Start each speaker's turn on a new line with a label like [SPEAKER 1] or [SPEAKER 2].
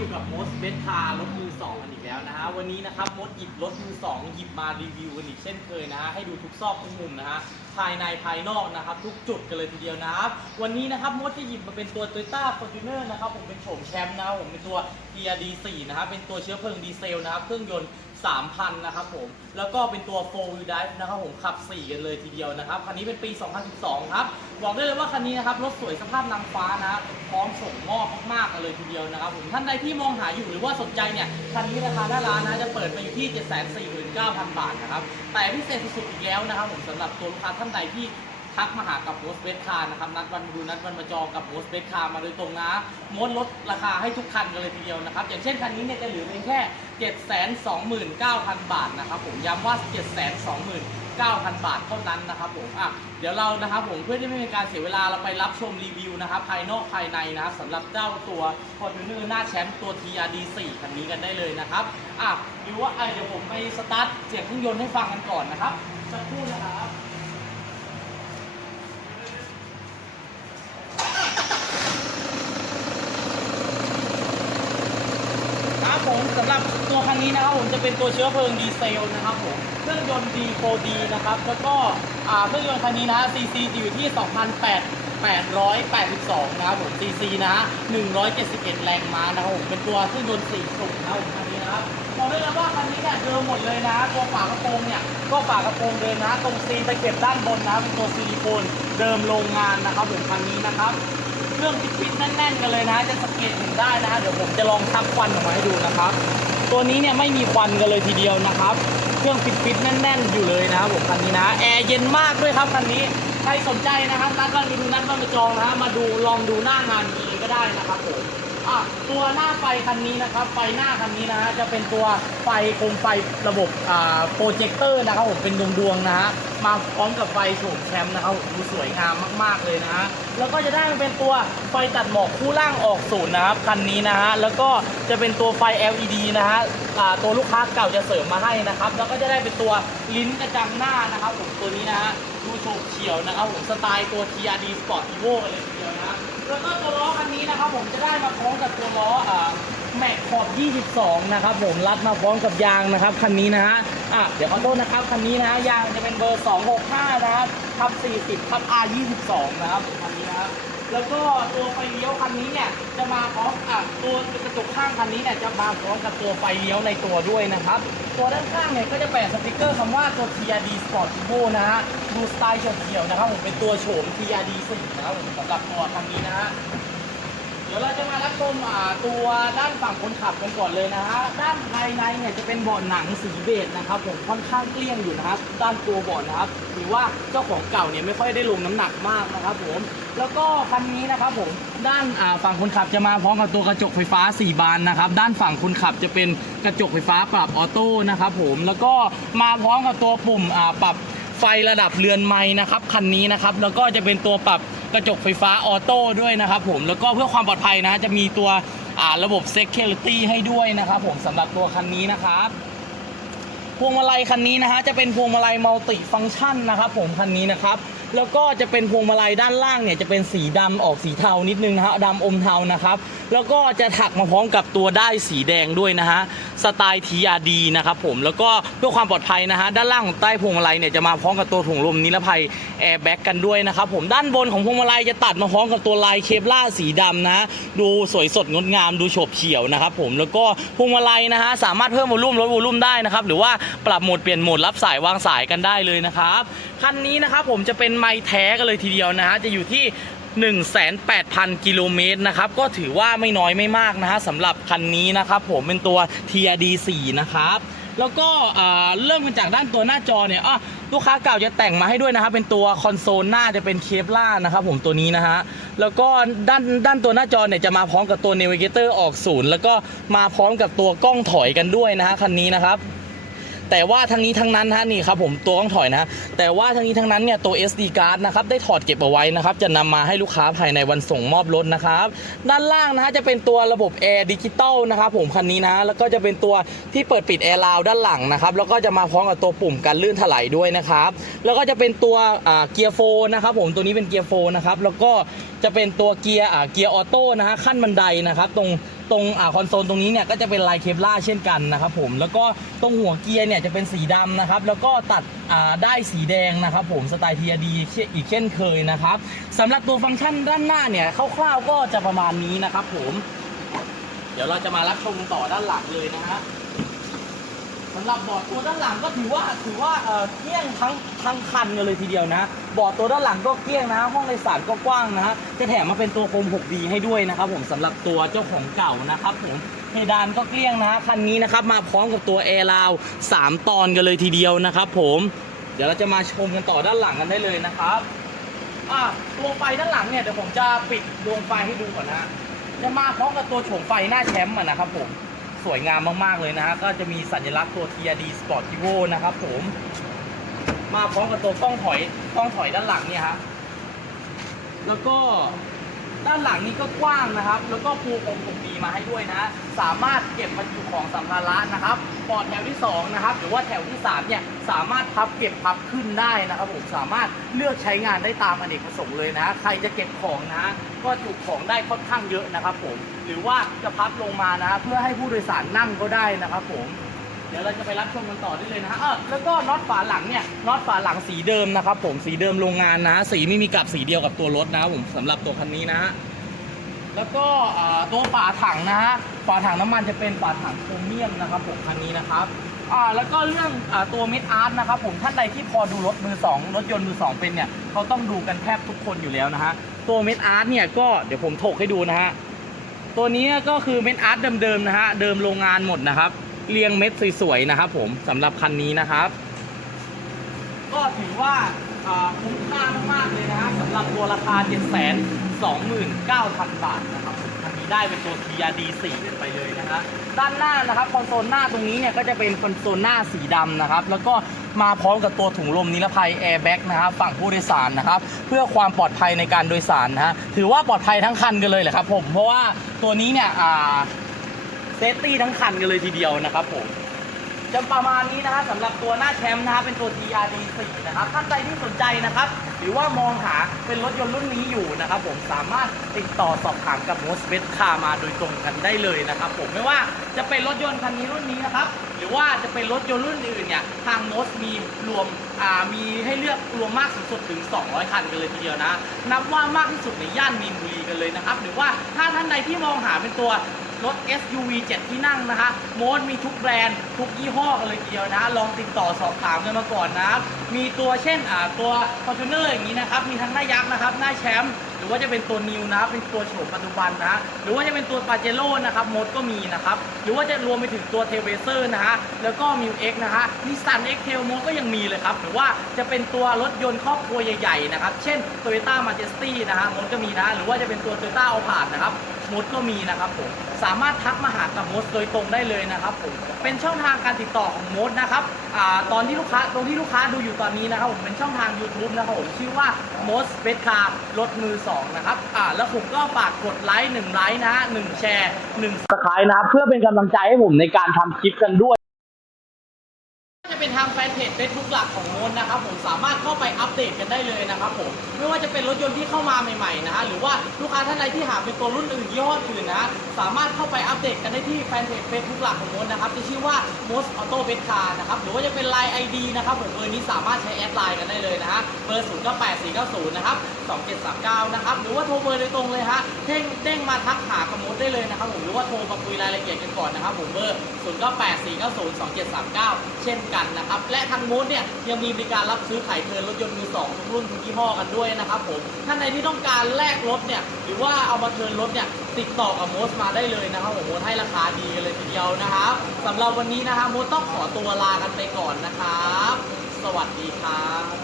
[SPEAKER 1] อยู่กับมดเบสคารถมือสองกันอีกแล้วนะฮะวันนี้นะครับมดหยิบรถมือสองหยิบมารีวิวกันอีกเช่นเคยนะฮะให้ดูทุกซอกทุกมุมนะฮะายในภายนอกนะครับ ทุกจุดกันเลยทีเดียวนะครับ วันนี้นะครับมดจะหยิบมาเป็นตัว Toyota Fortuner นะครับผมเป็นโฉมแชมป์นะครับผมเป็นตัว TRD 4 นะครับเป็นตัวเชื้อเพลิงดีเซลนะครับเครื่องยนต์3,000 นะครับผม แล้วก็เป็นตัว 4 wheel drive นะครับผม ขับ 4 กันเลยทีเดียวนะครับ คันนี้เป็นปี 2012 ครับ บอกได้เลยว่าคันนี้นะครับ รถสวยสภาพนางฟ้านะ พร้อมส่งมอบมากๆกันเลยทีเดียวนะครับผม ท่านใดที่มองหาอยู่หรือว่าสนใจเนี่ย คันนี้ราคาหน้าร้านนะ จะเปิดไปอยู่ที่ 749,000 บาทนะครับ แต่พิเศษสุดๆอีกแล้วนะครับผมสำหรับตัวลูกค้าท่านใดที่ทักมาหากับโมสเบสคาร์นะครับนัดวันดูนัดวันมาจองกับโมสเบสคาร์มาโดยตรงนะมดลดราคาให้ทุกคันกันเลยทีเดียวนะครับ อย่างเช่นคันนี้เนี่ยจะเหลือเพียงแค่ 729,000 บาทนะครับผมย้ำว่า 729,000 บาทเท่านั้นนะครับผมอะเดี๋ยวเรานะครับผมเพื่อที่ไม่เป็นการเสียเวลาเราไปรับชมรีวิวนะครับภายนอกภายในนะครับสำหรับเจ้าตัว Fortuner หน้าแชมป์ตัว TRD 4คันนี้กันได้เลยนะครับอะหรือว่าไอเดี๋ยวผมไปสตาร์ทเสียงเครื่องยนต์ให้ฟังกันก่อนนะครับสักครู่นะครับผมสำหรับ ตัวคันนี้นะครับผมจะเป็นตัวเชื้อเพลิงดีเซลนะครับผมเครื่องยนต์ D4D นะครับแล้วก็อ่าเครื่องยนต์คันนี้นะฮะ CC อยู่ที่2,882 นะครับผม CC นะ 171 แรงม้านะครับผมเป็นตัวเครื่องยนต์4สูบนะครับผมคันนี้นะครับบอกได้เลยว่าคันนี้เนี่ยเดิมหมดเลยนะตัวฝากระโปรงเนี่ยก็ฝากระโปรงเดิมนะ ตรงซีตะเก็บด้านบนนะเป็นตัวซิลิโคนเดิมโรงงานนะครับผมคันนี้นะครับเครื่องฟิตๆแน่นๆกันเลยนะ จะสังเกตเห็นได้นะฮะเดี๋ยวผมจะลองทับควันออกมาให้ดูนะครับ ตัวนี้เนี่ยไม่มีควันกันเลยทีเดียวนะครับ เครื่องปิดปิดแน่น ๆ อยู่เลยนะครับผมคันนี้นะแอร์เย็นมากด้วยครับคันนี้ใครสนใจนะครับนัดวันไปดูนัดวันไปจองนะฮะมาดูลองดูหน้างานดีก็ได้นะครับผม อะตัวหน้าไฟคันนี้นะครับ ไฟหน้าคันนี้นะฮะจะเป็นตัวไฟโคมไฟระบบอ่าโปรเจคเตอร์นะครับผมเป็นดวงๆนะฮะมาพร้อมกับไฟโฉมแชมป์นะครับดูสวยงามมาก ๆเลยนะฮะแล้วก็จะได้เป็นตัวไฟตัดหมอกคู่ล่างออกศูนย์นะครับคันนี้นะฮะแล้วก็จะเป็นตัวไฟ LED นะฮะอ่าตัวลูกค้าเก่าจะเสริมมาให้นะครับ แล้วก็จะได้เป็นตัวลิ้นกระจังหน้านะครับผมตัวนี้นะฮะดูโฉบเฉี่ยวนะครับผมสไตล์ตัว TRD Sport Evo เลยทีเดียวนะฮะ แล้วก็ตัวล้อคันนี้นะครับผมจะได้มาพร้อมกับตัวล้ออ่าแม็กขอบ 22 นะครับผมรัดมาพร้อมกับยางนะครับคันนี้นะฮะอะเดี๋ยวขอโทษนะครับคันนี้นะฮะยางจะเป็นเบอร์ 265 นะครับทับ40ทับ R22 นะครับคันนี้นะครับ แล้วก็ตัวไฟเลี้ยวคันนี้เนี่ยจะมาพร้อมอะตัวกระจกข้างคันนี้เนี่ยจะมาพร้อมกับตัวไฟเลี้ยวในตัวด้วยนะครับ ตัวด้านข้างเนี่ยก็จะแปะสติกเกอร์คำว่าตัว TRD Sport Evo นะฮะดูสไตล์เฉียวๆนะครับผมเป็นตัวโฉม TRD 4นะครับผมสำหรับตัวคันนี้นะฮะ เดี๋ยวเราจะมารับชมอ่าตัวด้านฝั่งคนขับกันก่อนเลยนะฮะด้านภายในเนี่ยจะเป็นเบาะหนังสีเบจนะครับผมค่อนข้างเกลี้ยงอยู่นะครับด้านตัวเบาะนะครับหรือว่าเจ้าของเก่าเนี่ยไม่ค่อยได้ลงน้ำหนักมากนะครับผมแล้วก็คันนี้นะครับผมด้านอ่าฝั่งคนขับจะมาพร้อมกับตัวกระจกไฟฟ้า 4 บานนะครับด้านฝั่งคนขับจะเป็นกระจกไฟฟ้าปรับออโต้นะครับผมแล้วก็มาพร้อมกับตัวปุ่มอ่าปรับ ไฟระดับเรือนไม้นะครับคันนี้นะครับแล้วก็จะเป็นตัวปรับกระจกไฟฟ้าออโต้ด้วยนะครับผมแล้วก็เพื่อความปลอดภัยนะจะมีตัวระบบ Security ให้ด้วยนะครับผมสำหรับตัวคันนี้นะครับพวงมาลัยคันนี้นะฮะจะเป็นพวงมาลัยมัลติฟังก์ชันนะครับผมคันนี้นะครับ แล้วก็จะเป็นพวงมาลัยด้านล่างเนี่ยจะเป็นสีดำออกสีเทานิดนึงนะฮะดำอมเทานะครับ แล้วก็จะถักมาพร้อมกับตัวได้สีแดงด้วยนะฮะสไตล์ TRD นะครับผมแล้วก็เพื่อความปลอดภัยนะฮะด้านล่างของใต้พวงมาลัยเนี่ยจะมาพร้อมกับตัวถุงลมนิรภัยแอร์แบ็กกันด้วยนะครับผมด้านบนของพวงมาลัยจะตัดมาพร้อมกับตัวลายเคปล่าสีดำนะฮะดูสวยสดงดงามดูโฉบเฉี่ยวนะครับผมแล้วก็พวงมาลัยนะฮะสามารถเพิ่มวอลลุ่มลดวอลลุ่มได้นะครับหรือว่าปรับโหมดเปลี่ยนโหมดรับสายวางสายกันได้เลยนะครับคันนี้นะครับผมจะเป็นไมค์แท้กันเลยทีเดียวนะฮะจะอยู่ที่18,000 กิโลเมตรนะครับ ก็ถือว่าไม่น้อยไม่มากนะฮะสำหรับคันนี้นะครับผมเป็นตัว TRD 4 นะครับ แล้วก็เริ่มกันจากด้านตัวหน้าจอเนี่ยอะลูกค้าเก่าจะแต่งมาให้ด้วยนะครับ เป็นตัวคอนโซลหน้าจะเป็นเคปล่านะครับผมตัวนี้นะฮะ แล้วก็ด้านด้านตัวหน้าจอเนี่ยจะมาพร้อมกับตัว Navigator ออกศูนย์แล้วก็มาพร้อมกับตัวกล้องถอยกันด้วยนะฮะคันนี้นะครับ แต่ว่าทั้งนี้ทั้งนั้นฮะนี่ครับผมตัวต้องถอยนะ แต่ว่าทั้งนี้ทั้งนั้นเนี่ยตัว SD card นะครับได้ถอดเก็บเอาไว้นะครับจะนำมาให้ลูกค้าภายในวันส่งมอบรถนะครับด้านล่างนะฮะจะเป็นตัวระบบแอร์ดิจิตอลนะครับผมคันนี้นะแล้วก็จะเป็นตัวที่เปิดปิดแอร์ราวด้านหลังนะครับแล้วก็จะมาพร้อมกับตัวปุ่มกันลื่นถลายด้วยนะครับแล้วก็จะเป็นตัวเกียร์โฟนะครับผมตัวนี้เป็นเกียร์โฟนะครับแล้วก็จะเป็นตัวเกียร์เกียร์ออโต้นะฮะขั้นบันไดนะครับตรงตรงอคอนโซลตรงนี้เนี่ยก็จะเป็นลายเคปล่าเช่นกันนะครับผมแล้วก็ตรงหัวเกียร์เนี่ยจะเป็นสีดำนะครับ แล้วก็ตัดได้สีแดงนะครับ ผมสไตล์ TRD อีกเช่นเคยนะครับสำหรับตัวฟังก์ชันด้านหน้าเนี่ยคร่าวๆก็จะประมาณนี้นะครับ ผม เดี๋ยวเราจะมารับชมต่อด้านหลังเลยนะฮะสำหรับบอร์ดตัวด้านหลังก็ถือว่าถือว่าเออเกี้ยงทั้งทั้งคันกันเลยทีเดียวนะ บอร์ดตัวด้านหลังก็เกี้ยงนะ ห้องโดยสารก็กว้างนะฮะจะแถมมาเป็นตัวโคม 6D ให้ด้วยนะครับ ผมสำหรับตัวเจ้าของเก่านะครับผม เพดานก็เกลี้ยงนะฮะคันนี้นะครับมาพร้อมกับตัวแอร์ราว3ตอนกันเลยทีเดียวนะครับ ผม เดี๋ยวเราจะมาชมกันต่อด้านหลังกันได้เลยนะครับอ่าตัวไฟด้านหลังเนี่ยเดี๋ยวผมจะปิดดวงไฟให้ดูก่อนนะจะมาพร้อมกับตัวโฉมไฟหน้าแชมป์อะนะครับผมสวยงามมากๆเลยนะฮะก็จะมีสัญลักษณ์ตัว TRD Sport t i v o นะครับผมมาพร้อมกับตัวกล้องถอยกล้องถอยด้านหลังเนี่ยฮะแล้วก็ ด้านหลังนี้ก็กว้างนะครับ แล้วก็ปูผมผมดีมาให้ด้วยนะ สามารถเก็บบรรจุของสัมภาระนะครับปอดแถวที่สองนะครับหรือว่าแถวที่สามเนี่ยสามารถพับเก็บพับขึ้นได้นะครับผมสามารถเลือกใช้งานได้ตามอเนกประสงค์เลยนะ ใครจะเก็บของนะก็จุของได้ค่อนข้างเยอะนะครับผมหรือว่าจะพับลงมานะเพื่อให้ผู้โดยสารนั่งก็ได้นะครับผม เดี๋ยวเราจะไปรับชมกันต่อได้เลยนะฮะเออแล้วก็น็อตฝาหลังเนี่ยน็อตฝาหลังสีเดิมนะครับผมสีเดิมโรงงานนะ สีไม่มีกับสีเดียวกับตัวรถนะผมสำหรับตัวคันนี้นะฮะแล้วก็ตัวฝาถังนะฮะฝาถังน้ำมันจะเป็นฝาถังโครเมียมนะครับผมคันนี้นะครับอ่าแล้วก็เรื่องอตัวม็ดอาร์ตนะครับผมท่านใดที่พอดูรถมือสองรถยนต์มือสองเป็นเนี่ยเขาต้องดูกันแทบทุกคนอยู่แล้วนะฮะตัวม็ดอาร์ตเนี่ยก็เดี๋ยวผมถกให้ดูนะฮะตัวนี้ก็คือเม็ดอาร์ตเดิมๆนะฮะเดิมโรงงานหมดนะครับ เรียงเม็ดสวยๆนะครับผมสำหรับคันนี้นะครับ ก็ถือว่าคุ้มค่ามากๆเลยนะฮะสำหรับตัวราคา 7 2 9 0 0 0 บาทนะครับคันนี้ได้เป็นตัว TRD 4 กันไปเลยนะฮะด้านหน้านะครับคอนโซลหน้าตรงนี้เนี่ยก็จะเป็นคอนโซลหน้าสีดำนะครับ แล้วก็มาพร้อมกับตัวถุงลมนิรภัยแอร์แบ็กนะครับฝั่งผู้โดยสารนะครับ เพื่อความปลอดภัยในการโดยสารนะฮะถือว่าปลอดภัยทั้งคันกันเลยแหละครับผมเพราะว่าตัวนี้เนี่ยอ่า เซฟตี้ทั้งคันกันเลยทีเดียวนะครับผมจะประมาณนี้นะครับสำหรับตัวหน้าแชมป์นะครับเป็นตัว TRD 4 นะครับท่านใดที่สนใจนะครับ หรือว่ามองหาเป็นรถยนต์รุ่นนี้อยู่นะครับผมสามารถติดต่อสอบถามกับ m o s b e t Car มาโดยตรงกันได้เลยนะครับผมไม่ว่าจะเป็นรถยนต์คันนี้รุ่นนี้นะครับหรือว่าจะเป็นรถยนต์รุ่นอื่นเนี่ยทาง m o s มีรวมมีให้เลือกรวมมากสูงสุดถึง 200 คันกันเลยทีเดียวนะ นับว่ามากที่สุดในย่านมีนบุรีกันเลยนะครับหรือว่าถ้าท่านใดที่มองหาเป็นตัวรถ SUV 7 ที่นั่งนะฮะโมดมีทุกแบรนด์ ทุกยี่ห้อกันเลยทีเดียวนะ ลองติดต่อสอบถามกันมาก่อนนะครับมีตัวเช่นอ่าตัว Fortuner อย่างนี้นะครับมีทั้งหน้ายักษ์นะครับหน้าแชมป์หรือว่าจะเป็นตัวนิวนะครับเป็นตัวโฉมปัจจุบันนะหรือว่าจะเป็นตัวปาเจโร่นะครับมดก็มีนะครับหรือว่าจะรวมไปถึงตัวเทเวเซอร์นะฮะแล้วก็มิวเอ็กนะฮะนิสสันเอ็กเทลมดก็ยังมีเลยครับหรือว่าจะเป็นตัวรถยนต์ครอบครัวใหญ่ๆนะครับเช่นโตโยต้ามาเจสตี้นะฮะมดก็มีนะหรือว่าจะเป็นตัว Toyota Alphard นะครับ มดก็มีนะครับผมสามารถทักมาหากับมดโดยตรงได้เลยนะครับผมเป็นช่องทางการติดต่อของมดนะครับอ่าตอนที่ลูกค้าตรงที่ลูกค้าดูอยู่ตอนนี้นะครับผมเป็นช่องทาง YouTube นะครับผมชื่อว่ามดเบสคาร์รถมือสองนะครับอ่าแล้วผมก็ฝากกดไลค์หนึ่งไลค์นะฮะหนึ่งแชร์หนึ่งสไครต์นะครับเพื่อเป็นกำลังใจให้ผมในการทำคลิปกันด้วย เป็นทางแฟนเพจ Facebook หลักของโน้นนะครับผมสามารถเข้าไปอัปเดตกันได้เลยนะครับผมไม่ว่าจะเป็นรถยนต์ที่เข้ามาใหม่ๆนะฮะหรือว่าลูกค้าท่านใดที่หาเป็นตัวรุ่นอื่นยี่ห้ออื่นนะฮะสามารถเข้าไปอัปเดตกันได้ที่แฟนเพจ Facebook หลักของโน้นนะครับที่ชื่อว่า Most Auto b e t Car นะครับหรือว่าจะเป็น Line ID นะครับผมเบอร์นี้สามารถใช้แอดไลน์กันได้เลยนะฮะเบอร์ 0 9 8 4 9 0 นะครับ 2739 นะครับหรือว่าโทรเบอร์โดยตรงเลยฮะเด้งเด้งมาทักหากับโมดได้เลยนะครับผมหรือว่าโทรมาคุยรายละเอียดกันก่อนนะครับผมเบอร์ 0 9 8 4 9 0 2 7 3 9 เช่นกันนะครับ และทางโมดเนี่ยยังมีบริการรับซื้อขายเทินรถยนต์มือสองทุกรุ่นทุกยี่ห้อกันด้วยนะครับผมท่านใดที่ต้องการแลกรถเนี่ยหรือว่าเอามาเทินรถเนี่ยติดต่อกับโมดมาได้เลยนะครับผมโมดให้ราคาดีกันเลยทีเดียวนะครับสำหรับวันนี้นะครับโมดต้องขอตัวลากันไปก่อนนะครับ สวัสดีครับ